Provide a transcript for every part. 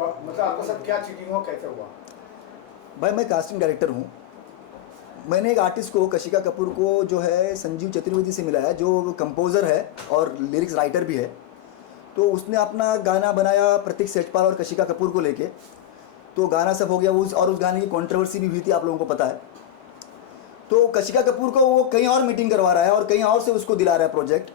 मतलब आपके साथ क्या चीटिंग हुआ, कैसे हुआ? भाई मैं कास्टिंग डायरेक्टर हूँ। मैंने एक आर्टिस्ट को, कशिका कपूर को जो है संजीव चतुर्वेदी से मिला है, जो कंपोज़र है और लिरिक्स राइटर भी है। तो उसने अपना गाना बनाया प्रतीक सेठपाल और कशिका कपूर को लेके। तो गाना सब हो गया, उस गाने की कंट्रोवर्सी भी हुई थी, आप लोगों को पता है। तो कशिका कपूर को वो कहीं और मीटिंग करवा रहा है और कहीं और से उसको दिला रहा है प्रोजेक्ट।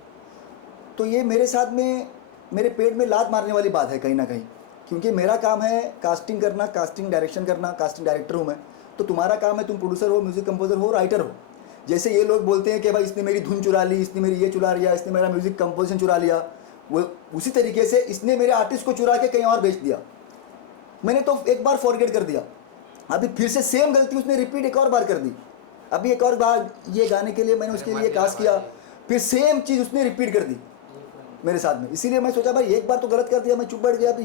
तो ये मेरे साथ में, मेरे पेट में लात मारने वाली बात है कहीं ना कहीं, क्योंकि मेरा काम है कास्टिंग करना, कास्टिंग डायरेक्शन करना, कास्टिंग डायरेक्टर हूँ मैं। तो तुम्हारा काम है, तुम प्रोड्यूसर हो, म्यूज़िक कंपोजर हो, राइटर हो। जैसे ये लोग बोलते हैं कि भाई इसने मेरी धुन चुरा ली, इसने मेरी ये चुरा लिया, इसने मेरा म्यूज़िक कंपोजिशन चुरा लिया, वो उसी तरीके से इसने मेरे आर्टिस्ट को चुरा के कहीं और बेच दिया। मैंने तो एक बार फॉरगेट कर दिया, अभी फिर से सेम गलती उसने रिपीट एक और बार कर दी। अभी एक और बार ये गाने के लिए मैंने उसके लिए कास्ट किया, फिर सेम चीज़ उसने रिपीट कर दी मेरे साथ में। इसीलिए मैं सोचा भाई एक बार तो गलत कर दिया, मैं चुप बैठ गया, अभी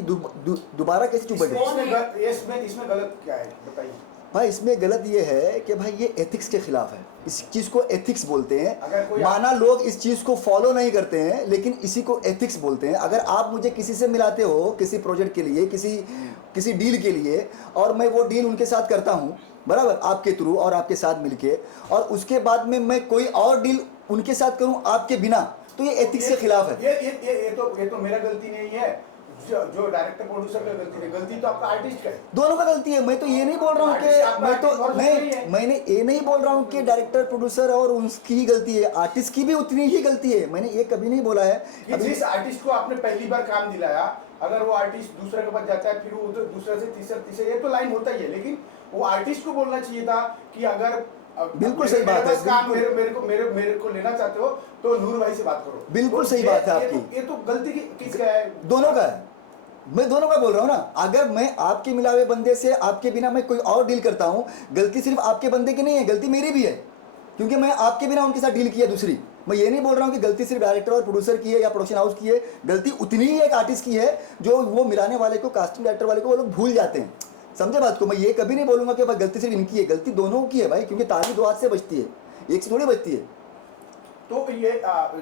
दोबारा कैसे चुप बैठ गया? इसमें गलत क्या है बताइए। भाई इसमें गलत ये है कि भाई ये एथिक्स के खिलाफ है। इस चीज़ को एथिक्स बोलते हैं। माना लोग इस चीज़ को फॉलो नहीं करते हैं, लेकिन इसी को एथिक्स बोलते हैं। अगर आप मुझे किसी से मिलाते हो किसी प्रोजेक्ट के लिए, किसी डील के लिए, और मैं वो डील उनके साथ करता हूँ बराबर, आपके थ्रू और आपके साथ मिलके, और उसके बाद में मैं कोई और डील उनके साथ करूँ आपके बिना, तो ये एथिक्स के खिलाफ है। ये तो मेरा गलती नहीं है, जो डायरेक्टर प्रोड्यूसर का गलती है, गलती तो आपका आर्टिस्ट का है। दोनों का गलती है। मैं तो ये नहीं बोल रहा हूँ कि मैंने ये नहीं बोल रहा हूँ कि डायरेक्टर प्रोड्यूसर और उसकी ही गलती है, आर्टिस्ट की भी उतनी ही गलती है। मैंने ये कभी नहीं बोला है कि जिस आर्टिस्ट को आपने पहली बार काम दिलाया, अगर वो आर्टिस्ट दूसरे के पास जाता है, फिर वो दूसरे से तीसरे, ये तो लाइन होता ही है, लेकिन वो आर्टिस्ट को बोलना चाहिए था कि अगर बिल्कुल सही बात है, काम मेरे को लेना चाहते हो तो नूर भाई से बात करो। बिल्कुल सही बात है आपकी। ये तो गलती किसका है? दोनों का है। मैं दोनों का बोल रहा हूँ ना। अगर मैं आपके मिलावे बंदे से आपके बिना मैं कोई और डील करता हूँ, गलती सिर्फ आपके बंदे की नहीं है, गलती मेरी भी है, क्योंकि मैं आपके बिना उनके साथ डील किया दूसरी। मैं ये नहीं बोल रहा हूँ कि गलती सिर्फ डायरेक्टर और प्रोड्यूसर की है या प्रोडक्शन हाउस की है, गलती उतनी ही एक आर्टिस्ट की है, जो वो मिलाने वाले को, कास्टिंग डायरेक्टर वाले को वो लोग भूल जाते हैं। समझे बात को? मैं ये कभी नहीं बोलूँगा कि भाई गलती सिर्फ इनकी है, गलती दोनों की है भाई, क्योंकि ताली दो हाथ से बचती है, एक से थोड़ी बचती है। तो ये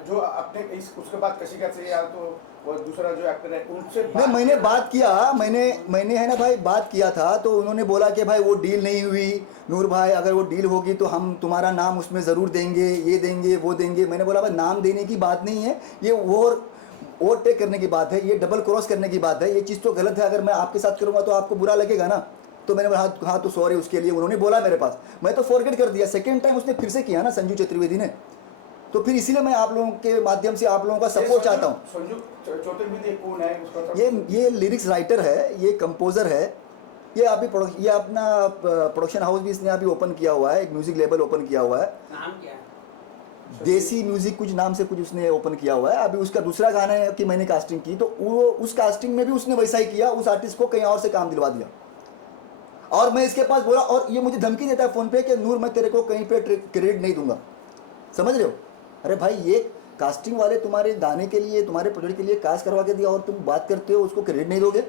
जो अपने उसके बाद कशिका से या तो वो दूसरा जो एक्टर है उनसे मैंने बात किया, मैंने है ना भाई बात किया था, तो उन्होंने बोला कि भाई वो डील नहीं हुई नूर भाई, अगर वो डील होगी तो हम तुम्हारा नाम उसमें ज़रूर देंगे, ये देंगे वो देंगे। मैंने बोला भाई नाम देने की बात नहीं है, ये ओवरटेक करने की बात है, ये डबल क्रॉस करने की बात है। ये चीज़ तो गलत है, अगर मैं आपके साथ करूँगा तो आपको बुरा लगेगा ना। तो मैंने बोला हाँ तो सॉरी उसके लिए। उन्होंने बोला मेरे पास, मैं तो फॉरगेट कर दिया। सेकेंड टाइम उसने फिर से किया ना संजीव चतुर्वेदी ने, तो फिर इसीलिए मैं आप लोगों के माध्यम से आप लोगों का सपोर्ट चाहता हूँ। संजीव चतुर्वेदी कौन है उसका? ये लिरिक्स राइटर है, ये कंपोजर है, ये अभी ये अपना प्रोडक्शन हाउस भी इसने अभी ओपन किया हुआ है, एक म्यूजिक लेबल ओपन किया हुआ है। नाम क्या है? देसी म्यूजिक कुछ नाम से कुछ उसने ओपन किया हुआ है। अभी उसका दूसरा गाना है कि मैंने कास्टिंग की, तो वो उस कास्टिंग में भी उसने वैसा ही किया, उस आर्टिस्ट को कहीं और से काम दिलवा दिया। और मैं इसके पास बोला, और ये मुझे धमकी देता है फ़ोन पे कि नूर मैं तेरे को कहीं पे क्रेडिट नहीं दूंगा। समझ रहे हो? अरे भाई ये कास्टिंग वाले तुम्हारे गाने के लिए, तुम्हारे प्रोजेक्ट के लिए कास्ट करवा के दिया और तुम बात करते हो उसको क्रेडिट नहीं दोगे,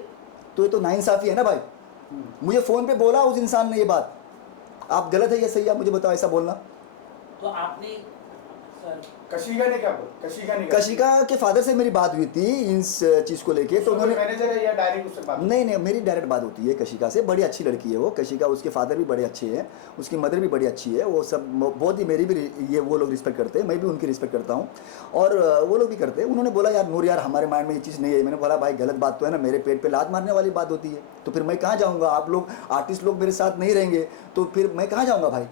तो ये तो नाइंसाफ़ी है ना भाई। मुझे फ़ोन पे बोला उस इंसान ने ये बात। आप गलत है या सही है, आप मुझे बताओ ऐसा बोलना। तो आपने कशिका ने क्या बोला? कशिका के फादर से मेरी बात हुई थी इस चीज़ को लेके, तो उन्होंने मैनेजर है या डायरेक्ट उससे बात? नहीं, मेरी डायरेक्ट बात होती है कशिका से। बड़ी अच्छी लड़की है वो कशिका, उसके फादर भी बड़े अच्छे हैं, उसकी मदर भी बड़ी अच्छी है। वो सब बहुत ही, मेरी भी ये वो लोग रिस्पेक्ट करते हैं, मैं भी उनकी रिस्पेक्ट करता हूँ और वो लोग भी करते हैं। उन्होंने बोला यार नूर यार हमारे माइंड में ये चीज़ नहीं है। मैंने बोला भाई गलत बात तो है ना, मेरे पेट पर लात मारने वाली बात होती है, तो फिर मैं कहाँ जाऊँगा? आप लोग आर्टिस्ट लोग मेरे साथ नहीं रहेंगे तो फिर मैं कहाँ जाऊँगा भाई?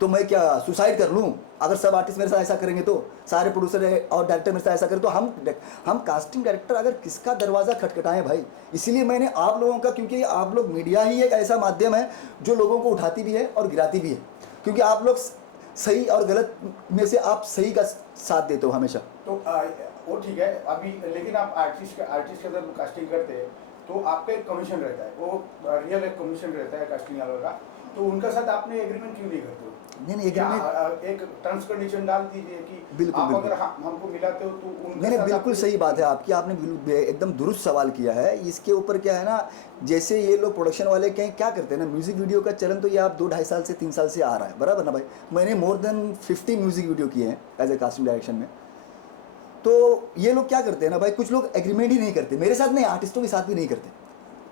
तो मैं क्या सुसाइड कर लूँ? अगर सब आर्टिस्ट मेरे साथ ऐसा करेंगे, तो सारे प्रोड्यूसर और डायरेक्टर मेरे साथ ऐसा करें, तो हम कास्टिंग डायरेक्टर अगर किसका दरवाज़ा खटखटाएं भाई। इसीलिए मैंने आप लोगों का, क्योंकि आप लोग मीडिया ही एक ऐसा माध्यम है जो लोगों को उठाती भी है और गिराती भी है, क्योंकि आप लोग सही और गलत में से आप सही का साथ देते हो हमेशा। तो वो ठीक है अभी, लेकिन आप आर्टिस्ट का जब कास्टिंग करते हैं तो आपका एक कमीशन रहता है, वो रियल एक कमीशन रहता है कास्टिंग वालों का, तो उनका साथ आपने एग्रीमेंट क्यों नहीं करते हो? नहीं एग्रीमेंट एक टर्म्स कंडीशन डाल दीजिए कि बिल्कुल, आप अगर हमको मिलाते हो तो नहीं बिल्कुल सही बात है आपकी, आपने एकदम दुरुस्त सवाल किया है। इसके ऊपर क्या है ना, जैसे ये लोग प्रोडक्शन वाले क्या करते हैं ना, म्यूज़िक वीडियो का चलन तो ये आप 2-2.5 साल से 3 साल से आ रहा है, बराबर ना भाई। मैंने मोर देन 50 म्यूज़िक वीडियो किए हैं एज ए कास्टिंग डायरेक्शन में। तो ये लोग क्या करते हैं ना भाई, कुछ लोग एग्रीमेंट ही नहीं करते मेरे साथ, नहीं आर्टिस्टों के साथ भी नहीं करते।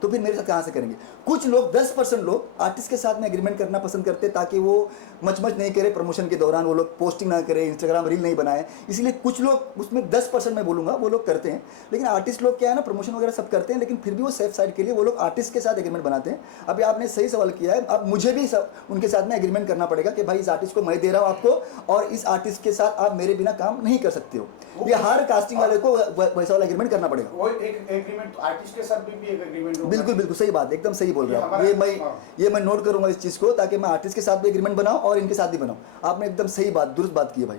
तो फिर मेरे साथ कहाँ से करेंगे? कुछ लोग 10% लोग आर्टिस्ट के साथ में एग्रीमेंट करना पसंद करते हैं ताकि वो मच नहीं करे प्रमोशन के दौरान, वो लोग पोस्टिंग ना करे, इंस्टाग्राम रील नहीं बनाए, इसलिए कुछ लोग उसमें 10% मैं बोलूँगा वो लोग करते हैं। लेकिन आर्टिस्ट लोग क्या है ना, प्रमोशन वगैरह सब करते हैं, लेकिन फिर भी वो सेफ साइड के लिए वो लोग आर्टिस्ट के साथ एग्रीमेंट बनाते हैं। अभी आपने सही सवाल किया है, अब मुझे भी उनके साथ में एग्रीमेंट करना पड़ेगा कि भाई इस आर्टिस्ट को मैं दे रहा हूँ आपको और इस आर्टिस्ट के साथ आप मेरे बिना काम नहीं कर सकते हो। ये हर कास्टिंग वाले को वैसा वाला एग्रीमेंट करना पड़ेगा। वो एक एग्रीमेंट आर्टिस्ट के साथ भी एक एग्रीमेंट होगा। बिल्कुल बिल्कुल सही बात, एकदम सही बोल रहे हो आप। हाँ। ये मैं नोट करूंगा इस चीज़ को, ताकि मैं आर्टिस्ट के साथ भी एग्रीमेंट बनाऊं और इनके साथ भी बनाऊं। आपने एकदम सही बात, दुरुस्त बात की है भाई।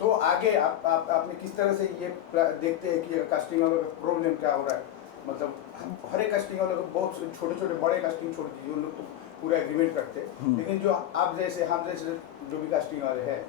तो आगे आपने किस तरह से ये देखते हैं कि कास्टिंग वालों का प्रॉब्लम क्या हो रहा है? मतलब हर एक कास्टिंग वालों को बहुत छोटे छोटे बड़े कास्टिंग छोड़ दीजिए, उन लोग तो पूरा एग्रीमेंट करते हैं, लेकिन जो आप जैसे हम जैसे जो भी कास्टिंग वाले हैं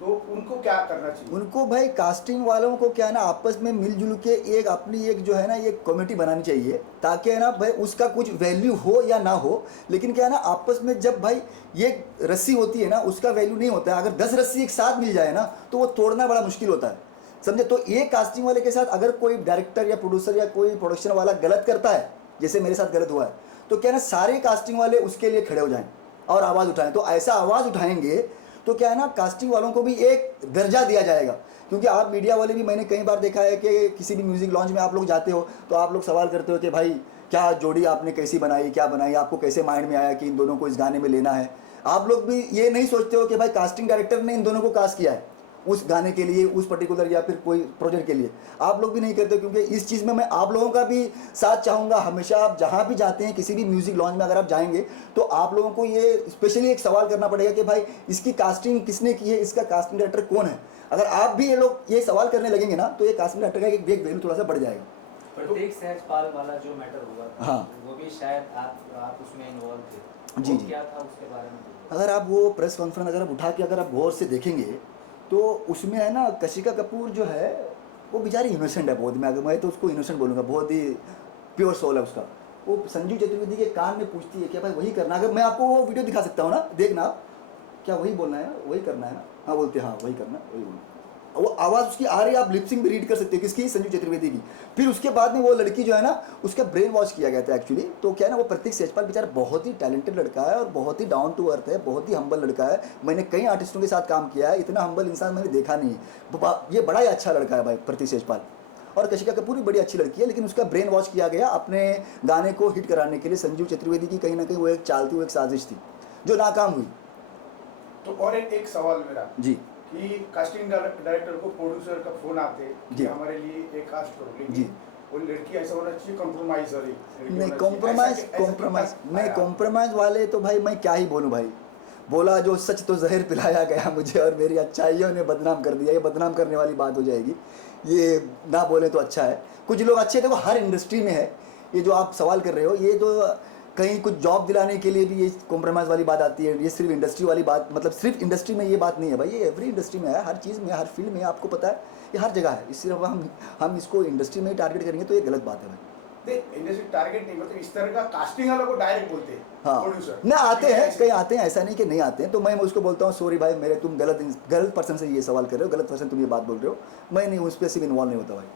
तो उनको क्या करना चाहिए? उनको भाई कास्टिंग वालों को क्या है ना, आपस में मिलजुल के एक अपनी एक जो है ना एक कमेटी बनानी चाहिए, ताकि है ना भाई उसका कुछ वैल्यू हो या ना हो, लेकिन क्या है ना आपस में जब भाई ये रस्सी होती है ना उसका वैल्यू नहीं होता है। अगर 10 रस्सी एक साथ मिल जाए ना तो वो तोड़ना बड़ा मुश्किल होता है, समझे? तो एक कास्टिंग वाले के साथ अगर कोई डायरेक्टर या प्रोड्यूसर या कोई प्रोडक्शन वाला गलत करता है, जैसे मेरे साथ गलत हुआ है, तो क्या है ना सारे कास्टिंग वाले उसके लिए खड़े हो जाएं और आवाज़ उठाएं। तो ऐसा आवाज़ उठाएंगे तो क्या है ना कास्टिंग वालों को भी एक दर्जा दिया जाएगा। क्योंकि आप मीडिया वाले भी, मैंने कई बार देखा है कि किसी भी म्यूज़िक लॉन्च में आप लोग जाते हो तो आप लोग सवाल करते हो कि भाई क्या जोड़ी आपने कैसी बनाई, क्या बनाई, आपको कैसे माइंड में आया कि इन दोनों को इस गाने में लेना है। आप लोग भी ये नहीं सोचते हो कि भाई कास्टिंग डायरेक्टर ने इन दोनों को कास्ट किया है उस गाने के लिए, उस पर्टिकुलर या फिर कोई प्रोजेक्ट के लिए। आप लोग भी नहीं करते, क्योंकि इस चीज़ में मैं आप लोगों का भी साथ चाहूँगा। हमेशा आप जहाँ भी जाते हैं, किसी भी म्यूज़िक लॉन्च में अगर आप जाएंगे तो आप लोगों को ये स्पेशली एक सवाल करना पड़ेगा कि भाई इसकी कास्टिंग किसने की है, इसका कास्टिंग डायरेक्टर कौन है। अगर आप भी ये लोग ये सवाल करने लगेंगे ना तो ये कास्टिंग डायरेक्टर का एक वैल्यू थोड़ा सा बढ़ जाएगा। प्रत्येक सहजपाल वाला जो मैटर हुआ था, हाँ। वो भी शायद आप उसमें इन्वॉल्व थे। जी, वो जी। क्या था उसके बारे में? अगर आप वो प्रेस कॉन्फ्रेंस अगर आप उठा के अगर आप गौर से देखेंगे तो उसमें है ना कशिका कपूर जो है वो बेचारी इनोसेंट है बहुत। मैं तो उसको इनोसेंट बोलूँगा, बहुत ही प्योर सोल है उसका। वो संजू चतुर्वेदी के कान में पूछती है कि भाई वही करना। अगर मैं आपको वो वीडियो दिखा सकता हूँ ना, देखना आप, क्या वही बोलना है ना, वही करना है ना? हाँ बोलते हैं, हाँ वही करना, वही बोलना। वो आवाज़ उसकी आ रही है, आप लिपसिंग भी रीड कर सकते हो किसकी, संजू चतुर्वेदी की। फिर उसके बाद में वो लड़की जो है ना उसका ब्रेन वॉश किया गया था एक्चुअली। तो क्या है ना वो प्रतीक सेजपाल बेचारा बहुत ही टैलेंटेड लड़का है और बहुत ही डाउन टू अर्थ है, बहुत ही हम्बल लड़का है। मैंने कई आर्टिस्टों के साथ काम किया है, इतना हम्बल इंसान मैंने देखा नहीं है। ये बड़ा ही अच्छा लड़का है भाई प्रतीक सेजपाल। और कशिका कपूर भी बड़ी अच्छी लड़की है, लेकिन उसका ब्रेन वॉश किया गया अपने गाने को हिट कराने के लिए। संजू चतुर्वेदी की कहीं ना कहीं वो एक चाल थी, वो एक साजिश थी जो नाकाम हुई। तो और एक सवाल मेरा जी कि कास्टिंग डायरेक्टर को प्रोड्यूसर का फोन आते जी। कि हमारे लिए एक कास्ट करो, लेकिन जी। वो लड़की ऐसा होना चाहिए कॉम्प्रोमाइजर नहीं, कॉम्प्रोमाइज वाले तो भाई मैं क्या ही बोलूँ भाई। बोला जो सच तो जहर पिलाया गया मुझे और मेरी अच्छाइयों ने बदनाम कर दिया। ये बदनाम करने वाली बात हो जाएगी, ये ना बोले तो अच्छा है। कुछ लोग अच्छे थे, वो हर इंडस्ट्री में है। ये जो आप सवाल कर रहे हो, ये जो कहीं कुछ जॉब दिलाने के लिए भी ये कॉम्प्रोमाइज़ वाली बात आती है। ये सिर्फ इंडस्ट्री वाली बात, मतलब सिर्फ इंडस्ट्री में ये बात नहीं है भाई, ये एवरी इंडस्ट्री में है, हर चीज़ में, हर फील्ड में। आपको पता है ये हर जगह है। सिर्फ हम इसको इंडस्ट्री में ही टारगेट करेंगे तो ये गलत बात है भाई। इंडस्ट्री टारगेट नहीं, मतलब इस तरह का कास्टिंग वालों को डायरेक्ट बोलते हैं हाँ प्रोड्यूसर। ना, आते हैं, कहीं आते हैं, ऐसा नहीं कि नहीं आते हैं। तो मैं उसको बोलता हूँ सॉरी भाई, मेरे तुम गलत पर्सन से ये सवाल कर रहे हो, गलत पर्सन तुम ये बात बोल रहे हो। मैं नहीं उस पर सिर्फ इन्वॉल्व नहीं होता भाई,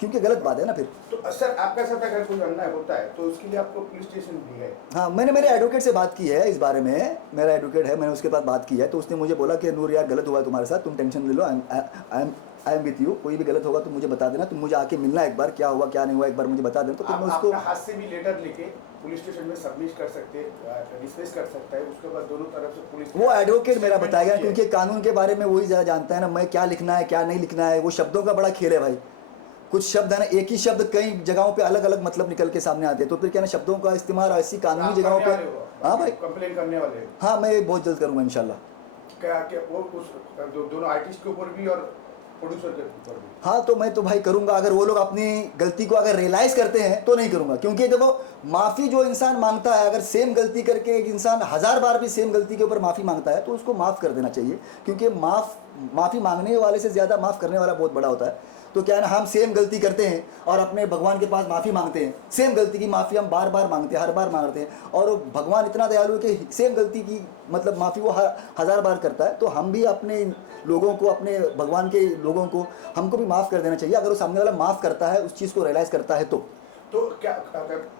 क्योंकि गलत बात है ना। फिर तो सर आपका साथ अगर कोई अन्याय होता है तो उसके लिए आपको पुलिस स्टेशन भी है? हाँ, मैंने मेरे एडवोकेट से बात की है इस बारे में। मेरा एडवोकेट है, मैंने उसके पास बात की है। तो उसने मुझे बोला कि नूर यार गलत हुआ तुम्हारे साथ, तुम टेंशन ले लो, आई एम विथ यू। कोई भी गलत होगा तो मुझे बता देना, तुम मुझे आके मिलना एक बार, क्या हुआ क्या नहीं हुआ एक बार मुझे बता देना। तो फिर मैं उसको हाथ से भी लेटर लेके पुलिस स्टेशन में सबमिट कर सकते हैं, डिस्कस कर सकता है। उसके बाद दोनों तरफ से पुलिस, वो एडवोकेट मेरा बताएगा, क्योंकि कानून के बारे में वही ज़्यादा जानता है ना। मैं क्या लिखना है क्या नहीं लिखना है, वो शब्दों का बड़ा खेल है भाई। कुछ शब्द है ना, एक ही शब्द कई जगहों पे अलग अलग मतलब निकल के सामने आते हैं। तो फिर क्या ना शब्दों का इस्तेमाल ऐसी कानूनी जगहों पे। हाँ भाई, कंप्लेन करने वाले। हाँ मैं बहुत जल्द करूँगा इंशाल्लाह। क्या क्या वो उस दोनों आर्टिस्ट के ऊपर भी और प्रोड्यूसर के ऊपर भी? हाँ तो मैं तो भाई करूँगा। अगर वो लोग अपनी गलती को अगर रियलाइज़ करते हैं तो नहीं करूँगा, क्योंकि देखो माफ़ी जो इंसान मांगता है, अगर सेम गलती करके एक इंसान 1000 बार भी सेम गलती के ऊपर माफ़ी मांगता है तो उसको माफ़ कर देना चाहिए। क्योंकि माफ़ी मांगने वाले से ज़्यादा माफ़ करने वाला बहुत बड़ा होता है। तो क्या है ना, हम सेम गलती करते हैं और अपने भगवान के पास माफ़ी मांगते हैं। सेम गलती की माफ़ी हम बार बार मांगते हैं, हर बार मांगते हैं। और भगवान इतना दयालु है कि सेम गलती की मतलब माफ़ी वो 1000 बार करता है। तो हम भी अपने लोगों को, अपने भगवान के लोगों को, हमको भी माफ़ कर देना चाहिए। अगर वो सामने वाला माफ़ करता है, उस चीज़ को रियलाइज़ करता है तो। तो क्या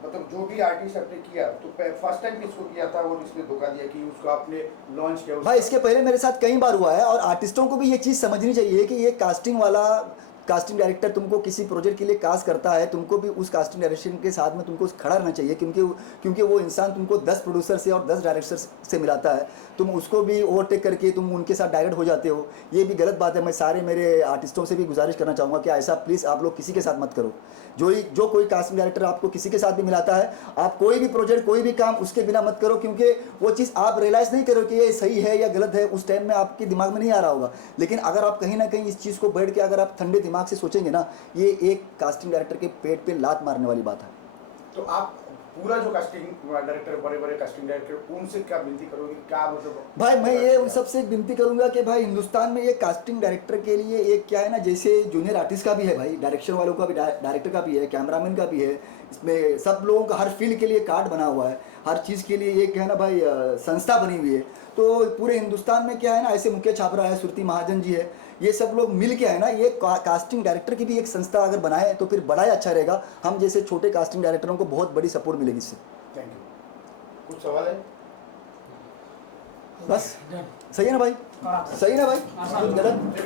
मतलब जो भी आर्टिस्ट आपने किया तो फर्स्ट टाइम किसको किया था और इसने धोखा दिया कि उसको आपने लॉन्च किया भाई इसके पहले मेरे साथ कई बार हुआ है, और आर्टिस्टों को भी ये चीज़ समझनी चाहिए कि ये कास्टिंग डायरेक्टर तुमको किसी प्रोजेक्ट के लिए कास्ट करता है, तुमको भी उस कास्टिंग डायरेक्शन के साथ में तुमको खड़ा रहना चाहिए, क्योंकि वो इंसान तुमको 10 प्रोड्यूसर से और 10 डायरेक्टर से मिलाता है, तुम उसको भी ओवरटेक करके तुम उनके साथ डायरेक्ट हो जाते हो। ये भी गलत बात है। मैं सारे मेरे आर्टिस्टों से भी गुजारिश करना चाहूँगा कि ऐसा प्लीज़ आप लोग किसी के साथ मत करो। जो कोई कास्टिंग डायरेक्टर आपको किसी के साथ भी मिलाता है, आप कोई भी प्रोजेक्ट कोई भी काम उसके बिना मत करो, क्योंकि वो चीज़ आप रियलाइज़ नहीं करो कि ये सही है या गलत है, उस टाइम में आपके दिमाग में नहीं आ रहा होगा। लेकिन अगर आप कहीं ना कहीं इस चीज़ को बैठ के अगर आप ठंडे दिमाग से सोचेंगे ना, ये एक कास्टिंग डायरेक्टर के पेट पे लात मारने वाली बात है। तो आप पूरा जो कास्टिंग डायरेक्टर बड़े कास्टिंग डायरेक्टर उनसे क्या विनती करोगे, क्या मतलब? भाई मैं ये उन सबसे विनती करूंगा कि भाई हिंदुस्तान में ये कास्टिंग डायरेक्टर के लिए एक क्या है ना, जैसे जूनियर आर्टिस्ट का भी है भाई, डायरेक्शन वालों का भी, डायरेक्टर का भी है, कैमरामैन का भी है, इसमें सब लोगों का हर फील्ड के लिए कार्ड बना हुआ है, हर चीज़ के लिए एक है ना भाई संस्था बनी हुई है। तो पूरे हिंदुस्तान में क्या है ना, ऐसे मुकेश छाबरा है, श्रुति महाजन जी है, ये सब लोग मिल के है ना, ये कास्टिंग डायरेक्टर की भी एक संस्था अगर बनाए तो फिर बड़ा ही अच्छा रहेगा। हम जैसे छोटे कास्टिंग डायरेक्टरों को बहुत बड़ी सपोर्ट मिलेगी इससे। Thank you. कुछ सवाल है? बस सही है ना भाई, सही है ना भाई, आसान। कुछ गलत